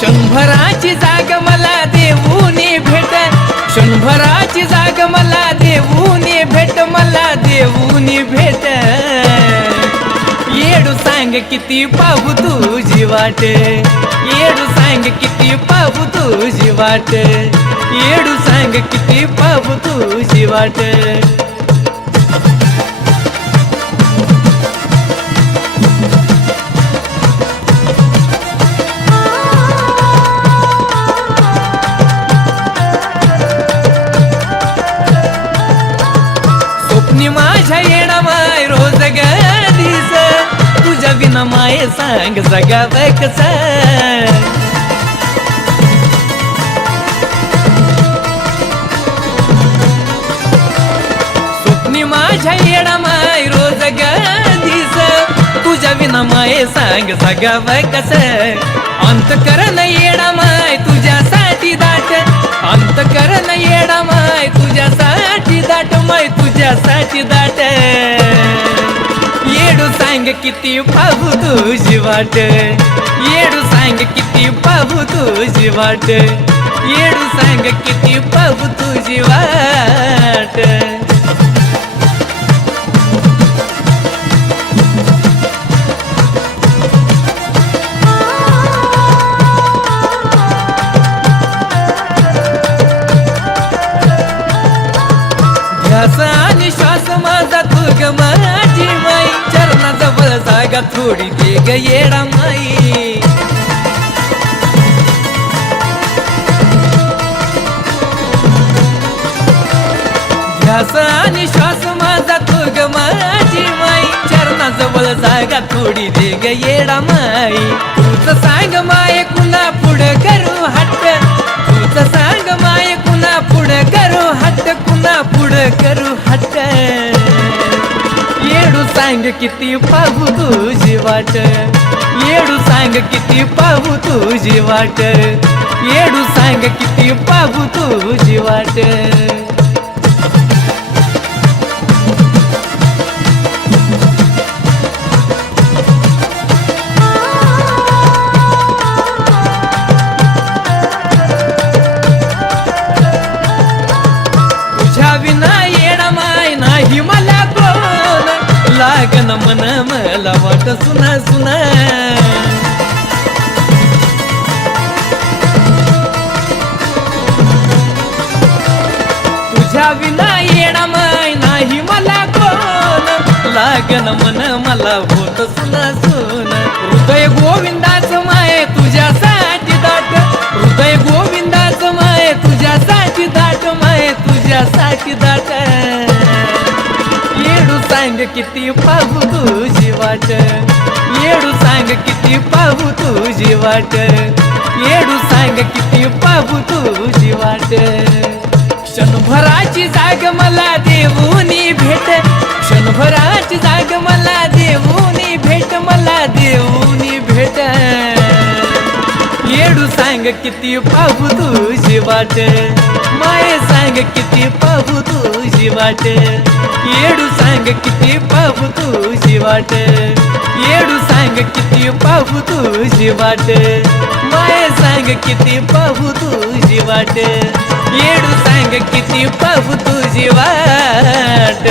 शंभराची जाग मला देऊनी भेट. शंभराची जाग मला देऊनी भेट मला देऊनी भेट. येडू सांग किती पाहू तुझी वाट. येडू सांग किती पाहू तुझी वाट. येडू सांग किती पाहू तुझी वाट. रोज ग दिस तुझ्या विना माय सांग जगाव कस स्वप्नी माझ्या येडा माय रोज ग दिस तुझ्या विना माय सांग जगाव कस अंत करण येडा माय तुझ्यासाठी दाट अंत करण येडा माय तुझ्यासाठी दाट माय तुझ्यासाठी दाट. येडू सांग किती पाहू तुझी वाट. येडू सांग किती पाहू तुझी वाट. येडू सांग किती पाहू तुझी वाट. ध्यास आणि श्वास माझा तू ग चरणाजवळ जागा थोडी दे ग येडा माई ध्यास आणि श्वास माझा तू ग माझी माई चरणाजवळ जागा थोडी दे ग येडा माई तूच सांग माय कुणा पुढं करू हट्ट तूच सांग माय कुणा पुढं करू हट्ट कुणा पुढं करू हट्ट सांग किती पाहू तुझी वाट येडू सांग किती पाहू तुझी वाट येडू सांग किती पाहू तुझी वाट मन मन मला वाट सुना सुना. तुझ्या विना येणा माय नाही मला कोण. लागन मन मला होत सुना. सांग किती पाहू तुझी वाट येडू सांग किती पाहू तुझी वाट येडू सांग किती पाहू तुझी वाट क्षणभराची जाग मला देऊनी भेट. क्षणभरा किती पाहू तुझी वाट? माय सांग किती पाहू तुझी वाट? येडू सांग किती पाहू तुझी वाट? येडू सांग किती पाहू तुझी वाट? माय सांग किती पाहू तुझी वाट? येडू सांग किती पाहू तुझी वाट?